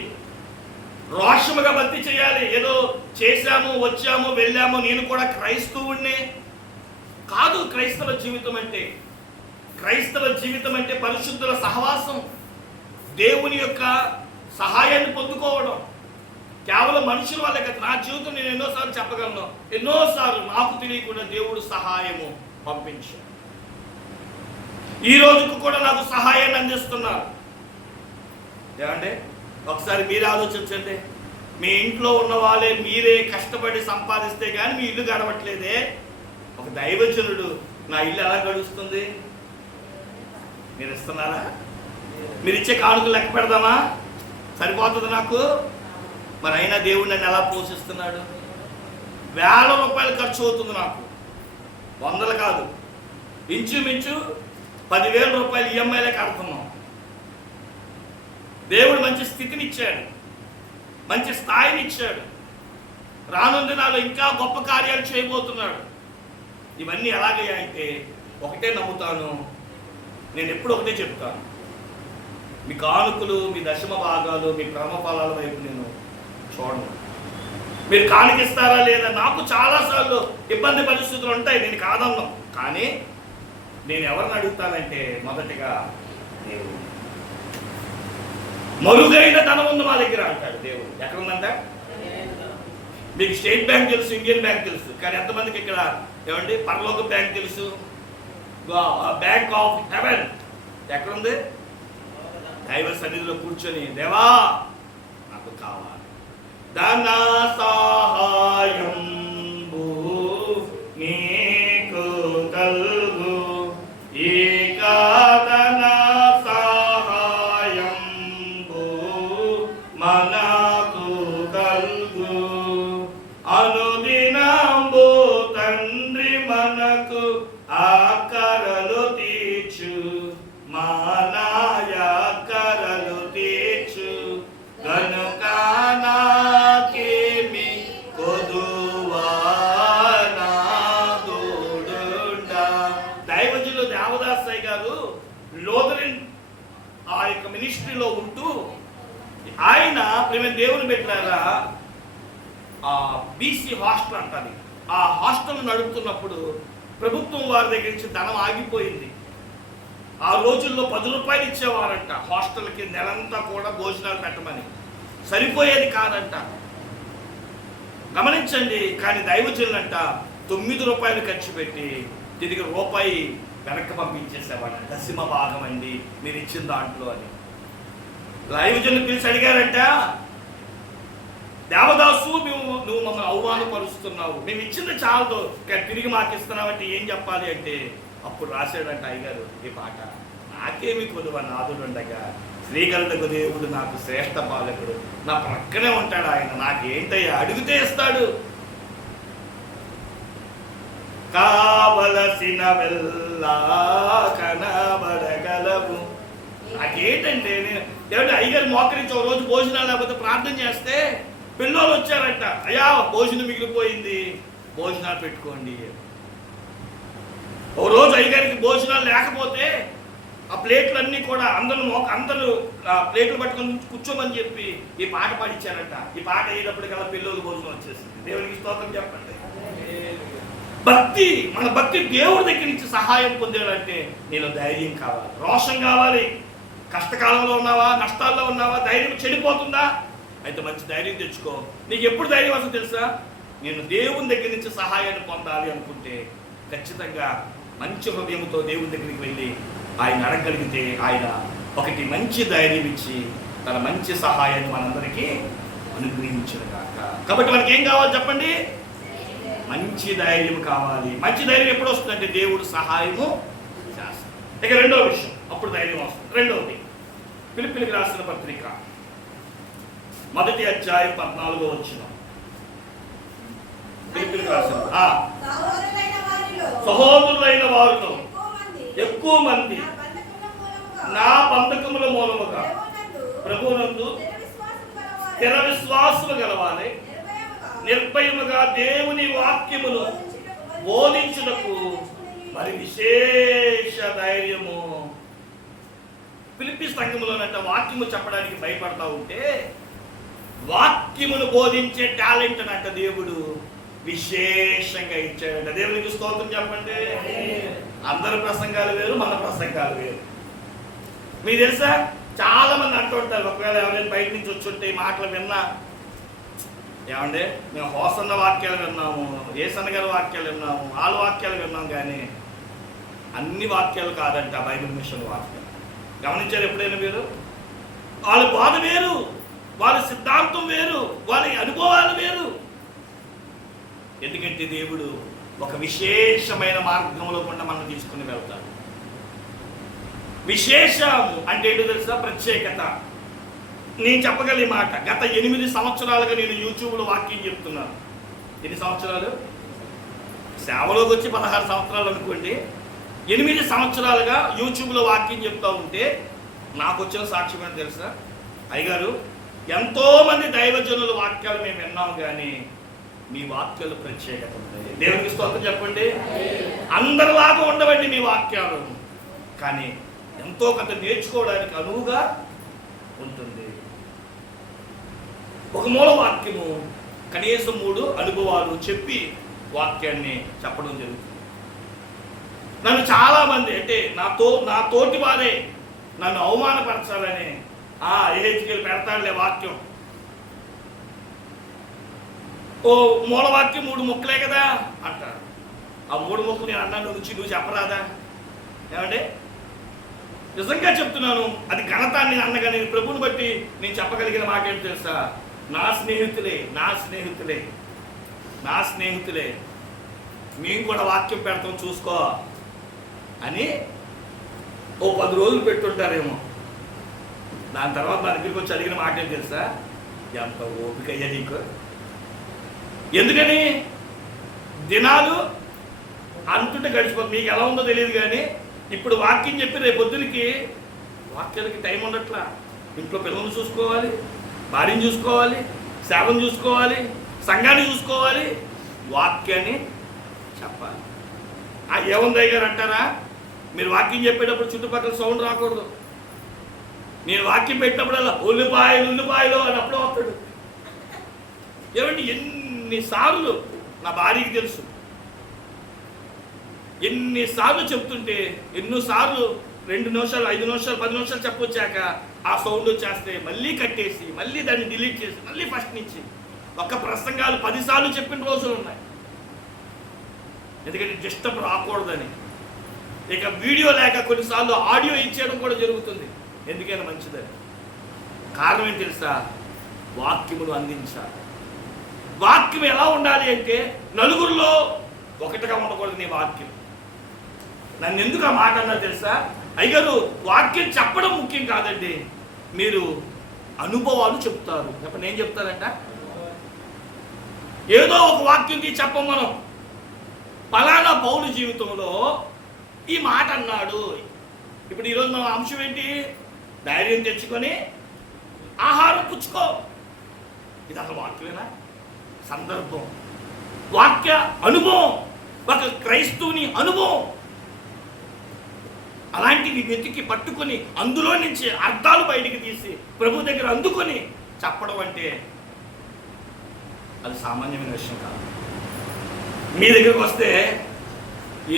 రోషముగా భక్తి చేయాలి. ఏదో చేశాము, వచ్చాము, వెళ్ళాము, నేను కూడా క్రైస్తవుడిని కాదు. క్రైస్తవ జీవితం అంటే పరిశుద్ధుల సహవాసం, దేవుని యొక్క సహాయాన్ని పొందుకోవడం. కేవలం మనుషుల వల్లే కదా. నా జీవితం నేను ఎన్నోసార్లు చెప్పగలను, ఎన్నోసార్లు నాకు తెలియకుండా దేవుడు సహాయము పంపించాడు. ఈ రోజుకు కూడా నాకు సహాయాన్ని అందిస్తున్నారు. ఏమంటే ఒకసారి మీరే ఆలోచించండి. మీ ఇంట్లో ఉన్న వాళ్ళే మీరే కష్టపడి సంపాదిస్తే కానీ మీ ఇల్లు గడవట్లేదే. ఒక దైవజనుడు నా ఇల్లు ఎలా గడుస్తుంది? మీరు ఇస్తున్నారా? మీరు ఇచ్చే కానుకలు లెక్క పెడదామా? సరిపోతుంది నాకు? మరి అయినా దేవుడు నన్ను ఎలా పోషిస్తున్నాడు? వేల రూపాయలు ఖర్చు అవుతుంది నాకు, వందలు కాదు, ఇంచుమించు 10,000 రూపాయలు ఈఎంఐలే కడుతున్నాం. దేవుడు మంచి స్థితిని ఇచ్చాడు, మంచి స్థాయిని ఇచ్చాడు. రానున్న దినాల్లో ఇంకా గొప్ప కార్యాలు చేయబోతున్నాడు. ఇవన్నీ ఎలాగయ్యా అంటే ఒకటే నమ్ముతాను, నేను ఎప్పుడు ఒకటే చెప్తాను, మీ కానుకలు, మీ దశమ భాగాలు, మీ క్రమ ఫలాల వైపు నేను చూడను. మీరు కానుకిస్తారా లేదా? నాకు చాలాసార్లు ఇబ్బంది పరిస్థితులు ఉంటాయి, నేను కాదన్నాం. కానీ నేను ఎవరిని అడుగుతానంటే మొదటిగా దేవుడు. మరుగైన ధనం ఉంది మా దగ్గర అంటాడు దేవుడు. ఎక్కడ ఉందంట? మీకు స్టేట్ బ్యాంక్ తెలుసు, ఇండియన్ బ్యాంక్ తెలుసు, కానీ ఎంతమందికి ఇక్కడ ఏమండి పరలోక బ్యాంక్ తెలుసు? బ్యాంక్ ఆఫ్ హెవెన్ ఎక్కడుంది? దైవ సన్నిధిలో కూర్చొని, దేవా నాకు కావాలి, ధన సహాయం నీకు కలుగు, ఏకాదన సహాయం మనకు కలుగు, అనుదినంబు తండ్రి మనకు ఆకరలు తీర్చు, మానాయాకరలు తీర్చు, గనుక నాకేమి కొదువా నాదుడుండా. దైవజనులు దేవదాసయ్య గారు లోదరిన్ ఆ యొక్క మినిస్ట్రీలో ఉంటూ ఆయన ప్రేమ దేవుని పెట్టారా బీసీ హాస్టల్ అంటారు. ఆ హాస్టల్ నడుపుతున్నప్పుడు ప్రభుత్వం వారి దగ్గర నుంచి ధనం ఆగిపోయింది. ఆ రోజుల్లో 10 రూపాయలు ఇచ్చేవారంట హాస్టల్కి, నెలంతా కూడా భోజనాలు పెట్టమని. సరిపోయేది కాదంట, గమనించండి. కానీ దైవజనులంట 9 రూపాయలు ఖర్చు పెట్టి తిరిగి రూపాయి వెనక్కి పంపించేసేవాడు. దశమ భాగం అండి మీరు ఇచ్చిన దాంట్లో అని. దైవజనులు పిలిచి అడిగారంట, దేవదాసు నువ్వు మమ్మల్ని అవమానపరుస్తున్నావు, మేము ఇచ్చింది చాలదు, కానీ తిరిగి మాకు ఇస్తున్నావంటే ఏం చెప్పాలి అంటే అప్పుడు రాశాడంట అయ్యగారు ఈ పాట, నాకేమి కొలువ నాదుడుండగా శ్రీకరుడకు దేవుడు నాకు శ్రేష్ఠ బాలకుడు, నా ప్రక్కనే ఉంటాడు ఆయన, నాకేంటయ్యా అడిగితే ఇస్తాడు. కావలసిన వెళ్ళా కనబడగలవు. నాకేంటంటే నేను అయ్యగారు మోకరించి ఒక రోజు భోజనాలు లేకపోతే ప్రార్థన చేస్తే పిల్లలు వచ్చారంట, అయ్యా భోజనం మిగిలిపోయింది, భోజనాలు పెట్టుకోండి. ఓ రోజు అయ్యగారికి భోజనాలు లేకపోతే ఆ ప్లేట్లన్నీ కూడా అందరూ ప్లేట్లు పట్టుకొని కూర్చోమని చెప్పి ఈ పాట పాడిచ్చారంట. ఈ పాట అయ్యేటప్పటికల్లా పిల్లలు భోజనం వచ్చేసింది. దేవునికి స్తోత్రం చెప్పండి. భక్తి, మన భక్తి దేవుడి దగ్గర నుంచి సహాయం పొందేయాలంటే నీలో ధైర్యం కావాలి, రోషం కావాలి. కష్టకాలంలో ఉన్నావా, నష్టాల్లో ఉన్నావా, ధైర్యం చెడిపోతుందా? అయితే మంచి ధైర్యం తెచ్చుకో. నీకు ఎప్పుడు ధైర్యం వస్తుందో తెలుసా? నేను దేవుని దగ్గర నుంచి సహాయాన్ని పొందాలి అనుకుంటే ఖచ్చితంగా మంచి హృదయంతో దేవుని దగ్గరికి వెళ్ళి ఆయన అడగగలిగితే ఆయన ఒకటి మంచి ధైర్యం ఇచ్చి తన మంచి సహాయాన్ని మనందరికీ అనుగ్రహించును గాక. కాబట్టి మనకి ఏం కావాలి చెప్పండి? మంచి ధైర్యం కావాలి. మంచి ధైర్యం ఎప్పుడు వస్తుందంటే దేవుడు సహాయము చేస్తాడు. ఇక రెండో విషయం, అప్పుడు ధైర్యం వస్తుంది. రెండవది ఫిలిప్పీయులకు రాసిన పత్రిక 1వ అధ్యాయం 14వ వచనం. ఫిలిప్పీయులకు రాసిన సహోదరులైన వారిలో ఎక్కువ మంది నా బంధకముల మూలముగా ప్రభువునందు స్థిర విశ్వాసము గలవాలి, నిర్భయముగా దేవుని వాక్యమును బోధించుటకు మరి విశేష ధైర్యము. ఫిలిప్పీ సంఘములోనంట వాక్యము చెప్పడానికి భయపడతా ఉంటే వాక్యమును బోధించే టాలెంట్ అంట దేవుడు విశేషంగా ఇచ్చాడంట. దేవునికి స్తోత్రం చెప్పండి. అందరి ప్రసంగాలు వేరు, మన ప్రసంగాలు వేరు. మీకు తెలుసా, చాలా మంది అంటుంటారు, ఒకవేళ ఎవరైనా బయట నుంచి వచ్చి ఉంటే ఈ మాటలు విన్నా ఏమంటే మేము హోసన్న వాక్యాలు విన్నాము, ఏసన్న గారి వాక్యాలు విన్నాము, వాళ్ళ వాక్యాలు విన్నాం, కానీ అన్ని వాక్యాలు కాదంట బైబిల్ మిషన్ వాక్యాలు. గమనించారు ఎప్పుడైనా మీరు? వాళ్ళ బాధ వేరు, వాళ్ళ సిద్ధాంతం వేరు, వాళ్ళ అనుభవాలు వేరు. ఎందుకంటే దేవుడు ఒక విశేషమైన మార్గంలో కూడా మనం తీసుకుని వెళ్తాడు. విశేషం అంటే ఏంటో తెలుసా? ప్రత్యేకత. నేను చెప్పగలిగే మాట, గత 8 సంవత్సరాలుగా నేను యూట్యూబ్లో వాక్యం చెప్తున్నాను. ఎన్ని సంవత్సరాలు? సేవలోకి వచ్చి 16 సంవత్సరాలు అనుకోండి. 8 సంవత్సరాలుగా యూట్యూబ్లో వాక్యం చెప్తూ ఉంటే నాకు వచ్చిన సాక్ష్యం ఏంటో తెలుసా? అయ్యగారు, ఎంతోమంది దైవజనుల వాక్యాలు మేము విన్నాము, కానీ మీ వాక్యాలు ప్రత్యేకత ఉన్నాయి. దేవునికి స్తోత్రం చెప్పండి. అందరిలాగా ఉండవండి మీ వాక్యాలు, కానీ ఎంతో కొంత నేర్చుకోవడానికి అనువుగా ఉంటుంది. ఒక మూల వాక్యము కనీసం 3 అనుభవాలు చెప్పి వాక్యాన్ని చెప్పడం జరుగుతుంది. నన్ను చాలామంది అంటే నా తోటి వారే నన్ను అవమానపరచాలని ఏహెచ్కేలు పెడతాడులే వాక్యం, ఓ మూలవాక్యం 3 ముక్కలే కదా అంటారు. ఆ 3 ముక్కలు నేను అన్నాను నుంచి నువ్వు చెప్పరాదా? ఏమంటే నిజంగా చెప్తున్నాను, అది ఘనత నేను అన్నగా నేను ప్రభుని బట్టి నేను చెప్పగలిగిన మాట ఏంటి తెలుసా? నా స్నేహితులే మేము కూడా వాక్యం పెడతాం చూసుకో అని ఓ 10 రోజులు పెట్టుంటారేమో. దాని తర్వాత నా దగ్గరికి వచ్చి అడిగిన మాట ఏంటి తెలుసా? ఎంత ఓపిక అయ్యా నీకు. ఎందుకని దినాలు అంటుంటే గడిచిపోతుంది. మీకు ఎలా ఉందో తెలియదు, కానీ ఇప్పుడు వాక్యం చెప్పి రేపు పొద్దునకి వాక్యాలకి టైం ఉండట్లా. ఇంట్లో పిల్లల్ని చూసుకోవాలి, భార్యను చూసుకోవాలి, సేవను చూసుకోవాలి, సంఘాన్ని చూసుకోవాలి, వాక్యాన్ని చెప్పాలి. ఏముంది గారు అంటారా? మీరు వాక్యం చెప్పేటప్పుడు చుట్టుపక్కల సౌండ్ రాకూడదు. నేను వాక్యం పెట్టినప్పుడల్లా ఉల్లిపాయలు అని అప్పుడే వస్తాడు. ఏమండి, ఎన్నిసార్లు నా భార్యకి తెలుసు, ఎన్నిసార్లు చెప్తుంటే ఎన్నోసార్లు 2 నిమిషాలు 5 నిమిషాలు 10 నిమిషాలు చెప్పొచ్చాక ఆ సౌండ్ వచ్చేస్తే మళ్ళీ కట్టేసి మళ్ళీ దాన్ని డిలీట్ చేసి మళ్ళీ ఫస్ట్ నుంచి ఒక్క ప్రసంగాలు 10 సార్లు చెప్పిన రోజులు ఉన్నాయి. ఎందుకంటే డిస్టర్బ్ రాకూడదని. ఇక వీడియో లేక కొన్నిసార్లు ఆడియో ఇచ్చేయడం కూడా జరుగుతుంది. ఎందుకైనా మంచిదని. కారణం ఏంటి తెలుసా? వాక్యమును అందించాలి. వాక్యం ఎలా ఉండాలి అంటే నలుగురిలో ఒకటిగా ఉండకూడదు నీ వాక్యం. నన్ను ఎందుకు ఆ మాట అన్నా తెలుసా? అయ్యగారు, వాక్యం చెప్పడం ముఖ్యం కాదండి, మీరు అనుభవాలు చెప్తారు. చెప్పండి, ఏం చెప్తారంట? ఏదో ఒక వాక్యం చెప్పం మనం. ఫలానా పౌలు జీవితంలో ఈ మాట అన్నాడు. ఇప్పుడు ఈరోజు మన అంశం ఏంటి? ధైర్యం తెచ్చుకొని ఆహారం పుచ్చుకో. ఇది అసలు వాక్యమేనా? సందర్భం, వాక్య అనుభవం, ఒక క్రైస్తవుని అనుభవం. అలాంటివి వెతికి పట్టుకొని అందులో నుంచి అర్థాలు బయటికి తీసి ప్రభు దగ్గర అందుకొని చెప్పడం అంటే అది సామాన్యమైన విషయం కాదు. మీ దగ్గరకు వస్తే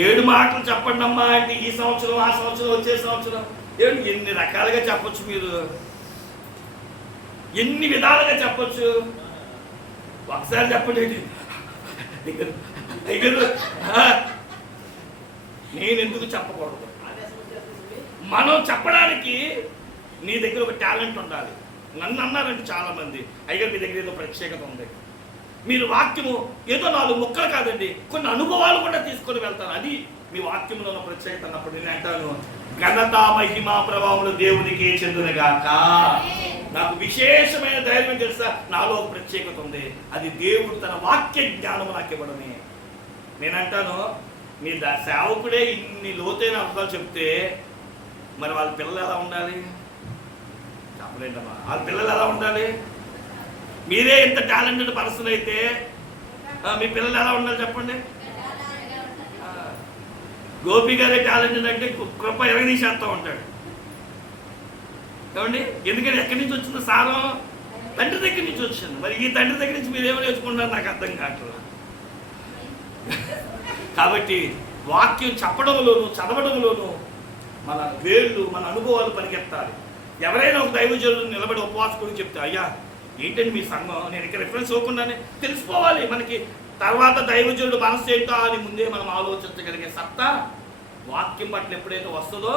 7 మాటలు చెప్పండి అమ్మా అంటే ఈ సంవత్సరం, ఆ సంవత్సరం, వచ్చే సంవత్సరం, ఎన్ని రకాలుగా చెప్పొచ్చు, మీరు ఎన్ని విధాలుగా చెప్పొచ్చు. ఒకసారి చెప్పండి. నేను ఎందుకు చెప్పకూడదు? మనం చెప్పడానికి నీ దగ్గర ఒక టాలెంట్ ఉండాలి. నన్ను అన్నారంటే చాలామంది, అయ్యగారు మీ దగ్గర ఏదో ప్రత్యేకత ఉంది, మీరు వాక్యము ఏదో 4 ముక్కలు కాదండి, కొన్ని అనుభవాలు కూడా తీసుకొని వెళ్తాను, అది మీ వాక్యంలో ఉన్న ప్రత్యేకత అన్నప్పుడు నేను అంటాను, ఘనత మహిమా ప్రభావములు దేవునికి చెందునుగాక. నాకు విశేషమైన ధైర్యం తెలుసా? నాలో ఒక ప్రత్యేకత ఉంది, అది దేవుడు తన వాక్య జ్ఞానము నాకు ఇవ్వడమే. నేనంటాను, మీ సేవకుడే ఇన్ని లోతైన అర్థాలు చెప్తే మరి వాళ్ళ పిల్లలు ఎలా ఉండాలి? చెప్పలేదమ్మా, వాళ్ళ పిల్లలు ఎలా ఉండాలి? మీరే ఇంత టాలెంటెడ్ పర్సన్ అయితే మీ పిల్లలు ఎలా ఉండాలి చెప్పండి? గోపి గారే టాలెంటెడ్ అంటే కృప ఎరగదీసేస్తూ ఉంటాడు. ఏమండి, ఎందుకంటే ఎక్కడి నుంచి వచ్చిందో సారం? తండ్రి దగ్గర నుంచి వచ్చింది. మరి ఈ తండ్రి దగ్గర నుంచి మీరు ఏమో నేర్చుకుంటారు నాకు అర్థం కావట్లేదు. కాబట్టి వాక్యం చెప్పడంలోను చదవడంలోను మన వేళ్ళు, మన అనుభవాలు పరిగెత్తాలి. ఎవరైనా ఒక దైవజనులు నిలబడి ఉపవాసకుడికి చెప్తే, అయ్యా ఏంటండి మీ సంఘం, నేను ఇక్కడ రిఫరెన్స్ ఇవ్వకుండానే తెలిసిపోవాలి మనకి. తర్వాత దైవజనుడు మనసు ఏంటో అని ముందే మనం ఆలోచించగలిగే సత్తా వాక్యం పట్ల ఎప్పుడైతే వస్తుందో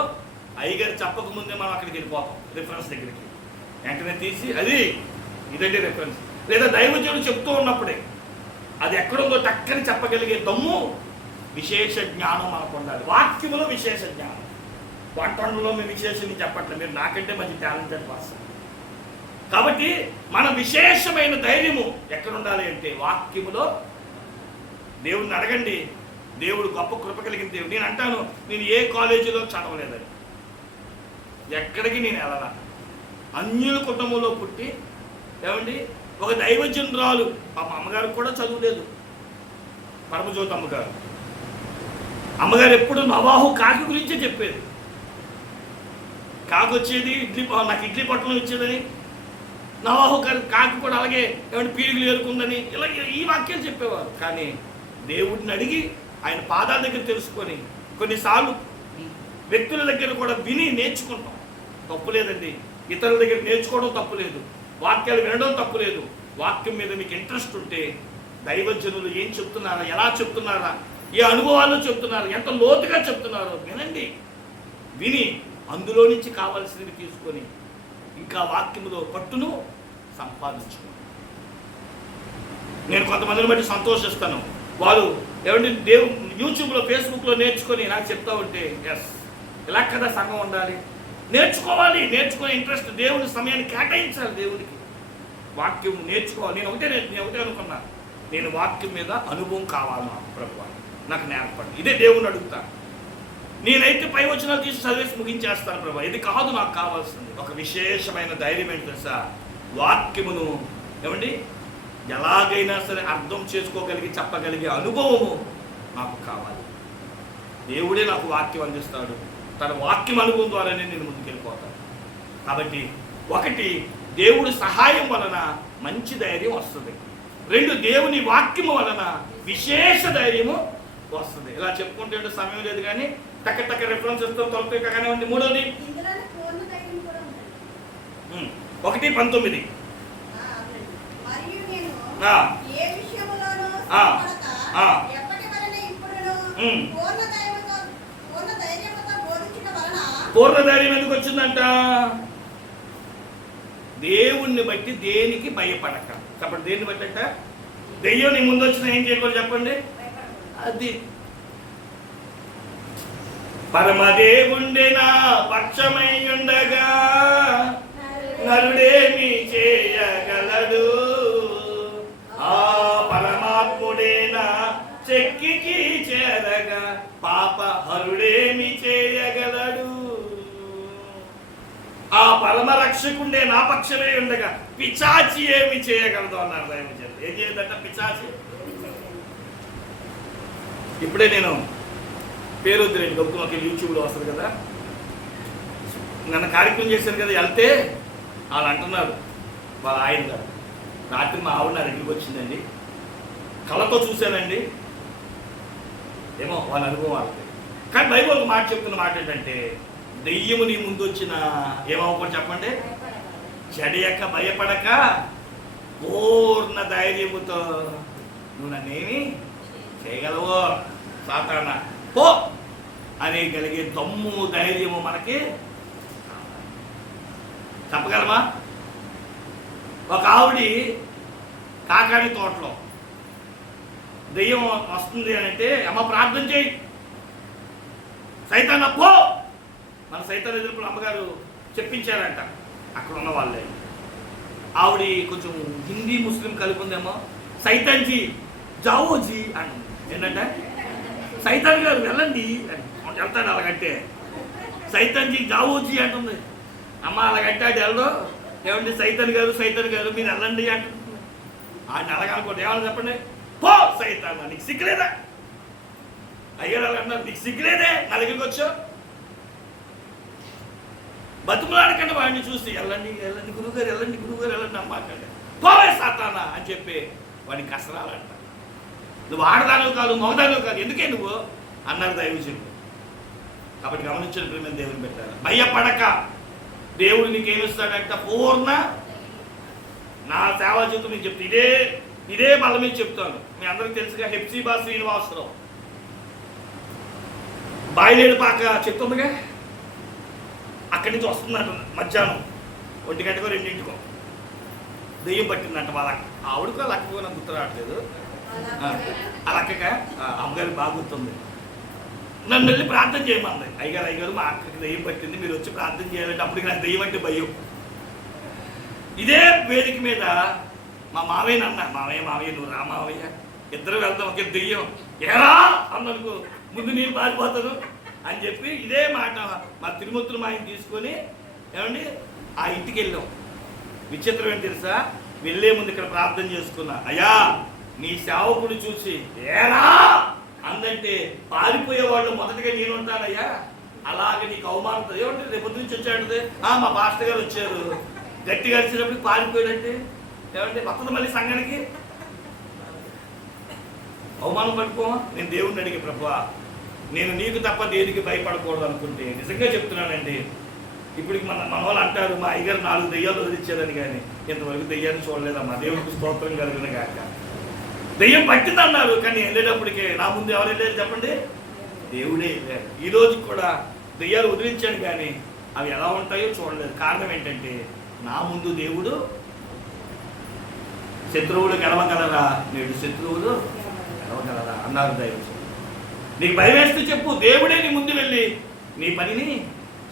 అయ్యగారు చెప్పకముందే మనం అక్కడికి వెళ్ళిపోతాం రిఫరెన్స్ దగ్గరికి. వెంటనే తీసి అది ఇదండి రిఫరెన్స్. లేదా దైవజనుడు చెప్తూ ఉన్నప్పుడే అది ఎక్కడుందో టక్కని చెప్పగలిగే దమ్ము, విశేష జ్ఞానం మనకు ఉండాలి. వాక్యములో విశేష జ్ఞానం. వంటలో మీ విశేషం చెప్పట్లేదు, మీరు నాకంటే మంచి టాలెంటెడ్ పర్సన్. కాబట్టి మన విశేషమైన ధైర్యము ఎక్కడ ఉండాలి అంటే వాక్యములో. దేవుడిని అడగండి, దేవుడు గొప్ప కృప కలిగిన దేవుడు. నేను అంటాను, నేను ఏ కాలేజీలో చదవలేదని, ఎక్కడికి నేను వెళ్ళాల, అన్యుల కుటుంబంలో పుట్టి ఏమండి ఒక దైవజనురాలు, పాప అమ్మగారికి కూడా చదువులేదు, పరమజ్యోతి అమ్మగారు. అమ్మగారు ఎప్పుడు నవాహు కాకి గురించే చెప్పేది. కాకి వచ్చేది ఇడ్లీ, నాకు ఇడ్లీ పట్టణం ఇచ్చేదని, నవాహు కాకి కూడా అలాగే ఏమంటే పీరుగులు ఏరుకుందని, ఇలా ఈ వాక్యాలు చెప్పేవారు. కానీ దేవుడిని అడిగి ఆయన పాదాల దగ్గర తెలుసుకొని కొన్నిసార్లు వ్యక్తుల దగ్గర కూడా విని నేర్చుకుంటాం. తప్పు లేదండి, ఇతరుల దగ్గర నేర్చుకోవడం తప్పు లేదు, వాక్యాలు వినడం తప్పు లేదు. వాక్యం మీద మీకు ఇంట్రెస్ట్ ఉంటే దైవజనులు ఏం చెప్తున్నారా, ఎలా చెప్తున్నారా, ఏ అనుభవాల్లో చెప్తున్నారా, ఎంత లోతుగా చెప్తున్నారో వినండి. విని అందులో నుంచి కావాల్సినవి తీసుకొని ఇంకా వాక్యములో పట్టును సంపాదించుకోండి. నేను కొంతమందిని బట్టి సంతోషిస్తాను. వాళ్ళు ఏమంటే యూట్యూబ్లో ఫేస్బుక్లో నేర్చుకొని నాకు చెప్తా ఉంటే ఎస్ ఇలా కదా సంఘం ఉండాలి, నేర్చుకోవాలి, నేర్చుకునే ఇంట్రెస్ట్, దేవుని సమయాన్ని కేటాయించాలి, దేవునికి వాక్యం నేర్చుకోవాలి. నేను ఒకటే అనుకున్నా, నేను వాక్యం మీద అనుభవం కావాలి నాకు ప్రభువా, నాకు నేర్పండి. ఇదే దేవుని అడుగుతాను. నేనైతే పై వచనాలు తీసి చదివేసి ముగించేస్తాను ప్రభా, ఇది కాదు నాకు కావాల్సింది. ఒక విశేషమైన ధైర్యం ఏంటి తెలుసా, వాక్యమును ఏమండి ఎలాగైనా సరే అర్థం చేసుకోగలిగి చెప్పగలిగే అనుభవము నాకు కావాలి. దేవుడే నాకు వాక్యం అందిస్తాడు, తన వాక్యం అనుభవం ద్వారానే నేను ముందుకెళ్ళిపోతాను. కాబట్టి ఒకటి, దేవుడి సహాయం వలన మంచి ధైర్యం వస్తుంది. రెండు, దేవుని వాక్యము వలన విశేష ధైర్యము వస్తుంది. ఇలా చెప్పుకుంటే సమయం లేదు కానీ టక్క టక్క రిఫరెన్స్ ఇస్తాం, తొలపై కానివ్వండి. మూడోది 1:19. పూర్ణ ధైర్యం ఎందుకు వచ్చిందంట? దేవుణ్ణి బట్టి దేనికి భయపడక. చెప్పండి, దేన్ని బట్టి అంట? దెయ్యం నీ ముందు వచ్చిన ఏం చేయకూడదు చెప్పండి. అది పరమదేవుండే నా పక్షమై ఉండగా నరుడేమి చేయగలడు, ఆ పరమాత్ముడే నా చెక్కికి చేరగా పాప హరుడేమి చేయగలడు. ఆ పరమ రక్షకుండే నా పక్షమే ఉండగా పిచాచి ఏమి చేయగలదు అన్నారు దైవజనులు. ఏం చేయదంట పిచాచి? ఇప్పుడే నేను పేరు వద్దులేండి, గొప్పకి యూట్యూబ్లో వస్తుంది కదా, నన్ను కార్యక్రమం చేశారు కదా, వెళ్తే వాళ్ళు అంటున్నారు, వాళ్ళ ఆయన గారు, రాత్రి మా ఆవిడ నా దగ్గరికి వచ్చిందండి, కళ్ళతో చూశానండి, ఏమో వాళ్ళ అనుభవం వాళ్ళకి. కానీ బైబిల్ ఒక మాట చెప్తున్న మాట ఏంటంటే, దెయ్యము నీ ముందు వచ్చిన ఏమవుకోండి చెప్పండి, చెడయక భయపడక పూర్ణ ధైర్యముతో నువ్వు నన్నేమి చేయగలవో సాతానా పో అని కలిగే దమ్ము ధైర్యము మనకి చెప్పగలమా? ఒక ఆవిడ కాకాని తోటలో దెయ్యం వస్తుంది అని అంటే, అమ్మ ప్రార్థన చేయి, సైతాన్ పో. మన సైతాన్ ఎదుర్కొన్న అమ్మగారు చెప్పించారంట అక్కడ ఉన్న వాళ్ళే. ఆవిడ కొంచెం హిందీ ముస్లిం కలిపి ఉందేమో, సైతాన్జీ జావోజీ అని. ఏంటంటే సైతాన్ గారు వెళ్ళండి అని వెళ్తాడు. అలాగంటే సైతాన్జీ జావోజీ అంటుంది. అమ్మ అలాగంటే అది వెళ్ళదు, ఏమండి సైతాన్ గారు మీరు వెళ్ళండి అంటుంది. ఆయన అలాగనుకోండి, ఏమన్నా చెప్పండి, పో సైతాన్, నీకు సిగ్గులేదా? అయ్యారు అలా అన్నారు, నీకు సిగ్గులేదే నా దగ్గరికి వచ్చావు? బతుకులాడకండి వాడిని చూసి, వెళ్ళండి గురువుగారు వెళ్ళండి అమ్మాకండి, పోవే సాతానా అని చెప్పి వాడిని కసరాలంట. నువ్వు ఆడదాను కాదు, మగదాను కాదు, ఎందుకే నువ్వు అన్నారు దైవజనుడు. కాబట్టి గమనించిన ప్రేమ దేవుని పెట్టారు. భయపడక దేవుడు నీకేమిస్తాడంట? పూర్ణ నా సేవా జీవితం మీకు చెప్తే ఇదే మళ్ళ మీద చెప్తాను. మీ అందరికి తెలుసుగా హెప్సిబా శ్రీనివాసరావు బాయిలేడు పాక చెప్తుందిగా, అక్కడి నుంచి వస్తుందంట మధ్యాహ్నం 1 గంటకో 2 దెయ్యం పట్టిందంట. వాళ్ళ ఆవిడకో లక్కకో నాకు గుర్తు రావట్లేదు. ఆ లక్కక అమ్మగారికి బాగా గుర్తుంది. నన్ను వెళ్ళి ప్రార్థన చేయమంది. అయ్యగారు మా అక్కకి దెయ్యం పట్టింది, మీరు వచ్చి ప్రార్థన చేయాలంటే అప్పటికి నాకు దెయ్యం అంటే భయం. ఇదే వేదిక మీద మా మావయ్యని అన్నా, మావయ్య నువ్వు రా మావయ్య, ఇద్దరు వెళ్తాం, ఒక దెయ్యం ఏరా అన్ననుకో ముందు నేను పారిపోతాను అని చెప్పి ఇదే మాట మా తిరుమూర్తులు మా ఆయన తీసుకొని ఏమండి ఆ ఇంటికి వెళ్ళాం. విచిత్రం ఏంటి తెలుసా, వెళ్ళే ముందు ఇక్కడ ప్రార్థన చేసుకున్నా, అయ్యా నీ సేవకుడు చూసి ఏరా అందంటే పారిపోయేవాళ్ళు మొదటిగా నేను ఉంటానయ్యా, అలాగే నీకు అవమానం ఏమంటే రేపు నుంచి వచ్చాడు మా పాస్టర్ గారు వచ్చారు గట్టిగా అరిచినప్పుడు పారిపోయాడంటే ఏమంటే వస్తుంది మళ్ళీ సంఘానికి అవమానం పట్టుకోమా. నేను దేవుణ్ణి అడిగే ప్రభువా, నేను నీకు తప్ప దేనికి భయపడకూడదు అనుకుంటే నిజంగా చెప్తున్నానండి. ఇప్పుడు మన వాళ్ళు అంటారు మా అయ్యగారు 4 దెయ్యాలు వదిలిచ్చారని, కానీ ఇంతవరకు దెయ్యాన్ని చూడలేదమ్మా. దేవుడికి స్తోత్రం కలిగిన కాక. దెయ్యం పట్టింది అన్నారు, కానీ వెళ్ళేటప్పటికే నా ముందు ఎవరు వెళ్ళారు చెప్పండి, దేవుడే వెళ్ళారు. ఈ రోజు కూడా దెయ్యాలు వదిలించాను, కానీ అవి ఎలా ఉంటాయో చూడలేదు. కారణం ఏంటంటే నా ముందు దేవుడు. శత్రువులు గెలవగలరా, నేడు శత్రువులు గెలవగలరా అన్నారు దైవం. నీకు భయం వేస్తే చెప్పు, దేవుడే నీ ముందు వెళ్ళి నీ పనిని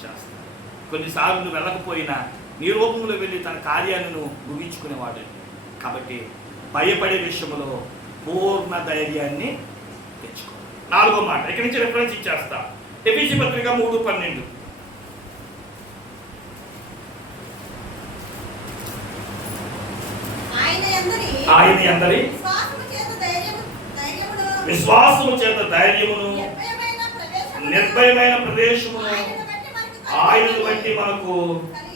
చేస్తాడు. కొన్నిసార్లు నువ్వు వెళ్ళకపోయినా నీ రూపంలో వెళ్ళి తన కార్యాన్ని నువ్వు ముగించుకునేవాడు. కాబట్టి భయపడే విషయంలో పూర్ణ ధైర్యాన్ని తెచ్చుకో. 4వ మాట ఇక్కడి నుంచి రిఫరెన్స్ ఇచ్చేస్తా. ఎఫెసీ పత్రిక 3:12. ఆయన అందరి విశ్వాసము చేత ధైర్యమును నిర్భయమైన ప్రదేశమును ఆయనను బట్టి మనకు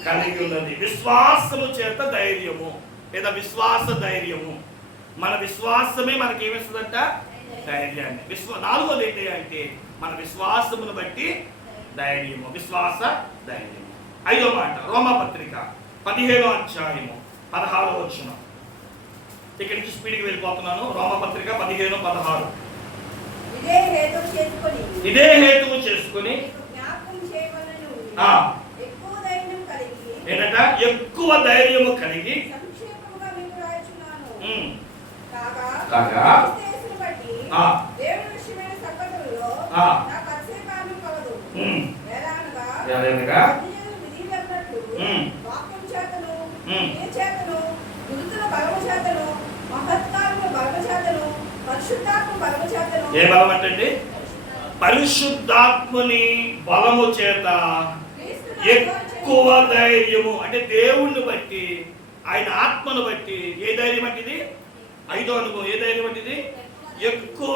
కలిగి ఉన్నది. విశ్వాసము చేత ధైర్యము లేదా విశ్వాస ధైర్యము. మన విశ్వాసమే మనకి ఏమిస్తుందంట, ధైర్యాన్ని. 4వది ఏంటి అంటే మన విశ్వాసమును బట్టి ధైర్యము, విశ్వాస ధైర్యము. 5వ మాట రోమాపత్రిక 15వ అధ్యాయము 16వ వచనం. ఇక్కడి నుంచి స్పీడ్కి వెళ్ళిపోతున్నాను. రోమాపత్రిక 15:16. ఇదే హేతువు చేసుకుని ఏంటంట, ఎక్కువ ధైర్యము కలిగి ఏ బలం అంటే పరిశుద్ధాత్మని బలము చేత ఎక్కువ ధైర్యము. అంటే దేవుణ్ణి బట్టి, ఆయన ఆత్మను బట్టి. ఏ ధైర్యం అంటే ఇది 5వ అనుభవం. ఏ ధైర్యం అంటే ఇది ఎక్కువ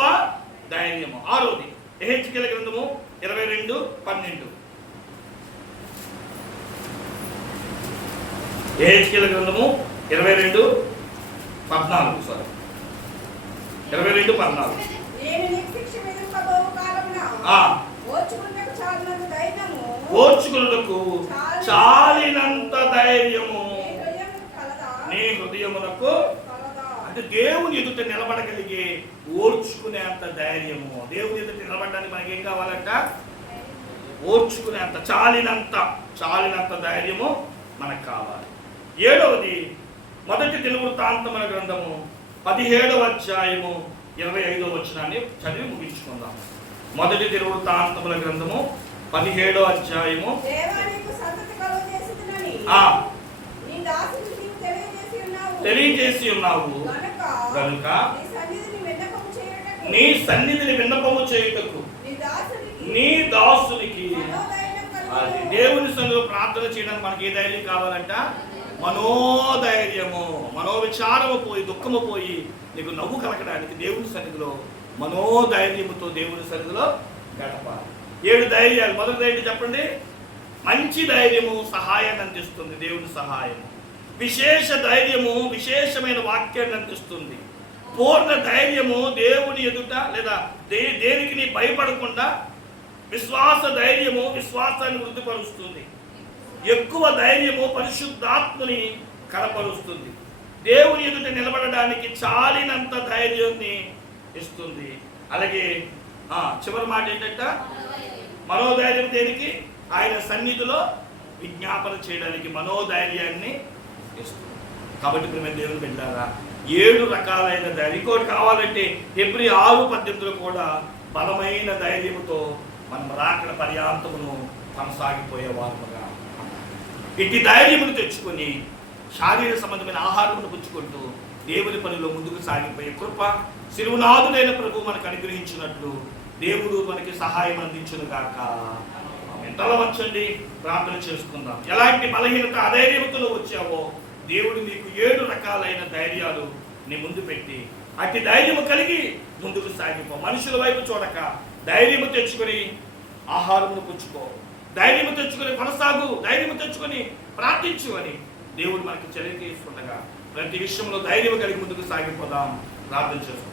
ధైర్యము. 6వది యెహెజ్కేలు గ్రంథము 22:12. యెహెజ్కేలు గ్రంథము 22:14. సారీ 22:14. ఓర్చుకున్నకు చాలినంత ధైర్యము నీ హృదయమునకు. అంటే దేవుని ఎదుట నిలబడగలిగే ఓర్చుకునేంత ధైర్యము. దేవుని ఎదుట నిలబడడానికి మనకి ఏం కావాలంట, ఓర్చుకునేంత చాలినంత ధైర్యము మనకు కావాలి. 7వది మొదటి దినవృత్తాంతముల గ్రంథము 17వ అధ్యాయము 25వ వచనాన్ని చదివి ముగించుకుందాం. మొదటి దినవృత్తాంతముల గ్రంథము 17వ అధ్యాయము. తెలియజేసి ఉన్నావు కనుక నీ సన్నిధిని విన్నపము చేయుటకు నీ దాసునికి. అది దేవుని సన్నిధిలో ప్రార్థన చేయడానికి మనకి ఏ ధైర్యం కావాలంట, మనోధైర్యము. మనోవిచారము పోయి, దుఃఖము పోయి నీకు నవ్వు కలగడానికి దేవుని సన్నిధిలో మనోధైర్యముతో దేవుని సన్నిధిలో గడపాలి. 7 ధైర్యాలు. మొదటి ధైర్యం చెప్పండి, మంచి ధైర్యము సహాయాన్ని అందిస్తుంది, దేవుని సహాయము. విశేష ధైర్యము విశేషమైన వాక్యాన్ని అందిస్తుంది. పూర్ణ ధైర్యము దేవుని ఎదుట లేదా దేనికి నీ భయపడకుండా విశ్వాస ధైర్యము విశ్వాసాన్ని వృద్ధిపరుస్తుంది. ఎక్కువ ధైర్యము పరిశుద్ధాత్మని కనపరుస్తుంది. దేవుని ఎదుట నిలబడడానికి చాలినంత ధైర్యాన్ని ఇస్తుంది. అలాగే చివరి మాట ఏంటంటే మనోధైర్యం దేనికి? ఆయన సన్నిధిలో విజ్ఞాపన చేయడానికి మనోధైర్యాన్ని ఇస్తుంది. కాబట్టి ప్రియమైన దేవుని బిడ్డలారా, 7 రకాలైన ధైర్యం. ఇంకోటి కావాలంటే హెబ్రీ 6:18 కూడా బలమైన ధైర్యముతో మనం రాకడ పర్యాంతమును కొనసాగిపోయేవారుగా ఇట్టి ధైర్యమును తెచ్చుకొని శారీర సంబంధమైన ఆహారమును పుచ్చుకుంటూ దేవుని పనిలో ముందుకు సాగిపోయే కృప శిలువనాథుడైన ప్రభు మనకు అనుగ్రహించినట్లు దేవుడు మనకి సహాయం అందించును గాక. ఎంతలో వచ్చండి, ప్రార్థన చేసుకుందాం. ఎలాంటి బలహీనత అధైర్యముతో వచ్చావో దేవుడు నీకు 7 రకాలైన ధైర్యాలు నీ ముందు పెట్టి అట్టి ధైర్యము కలిగి ముందుకు సాగిపో. మనుషుల వైపు చూడక ధైర్యము తెచ్చుకొని ఆహారమును పుచ్చుకో, ధైర్యము తెచ్చుకొని కొనసాగు, ధైర్యము తెచ్చుకొని ప్రార్థించు అని దేవుడు మనకి చర్య తీసుకుండగా ప్రతి విషయంలో ధైర్యం కలిగి ముందుకు సాగిపోదాం. ప్రార్థన చేసుకుందాం.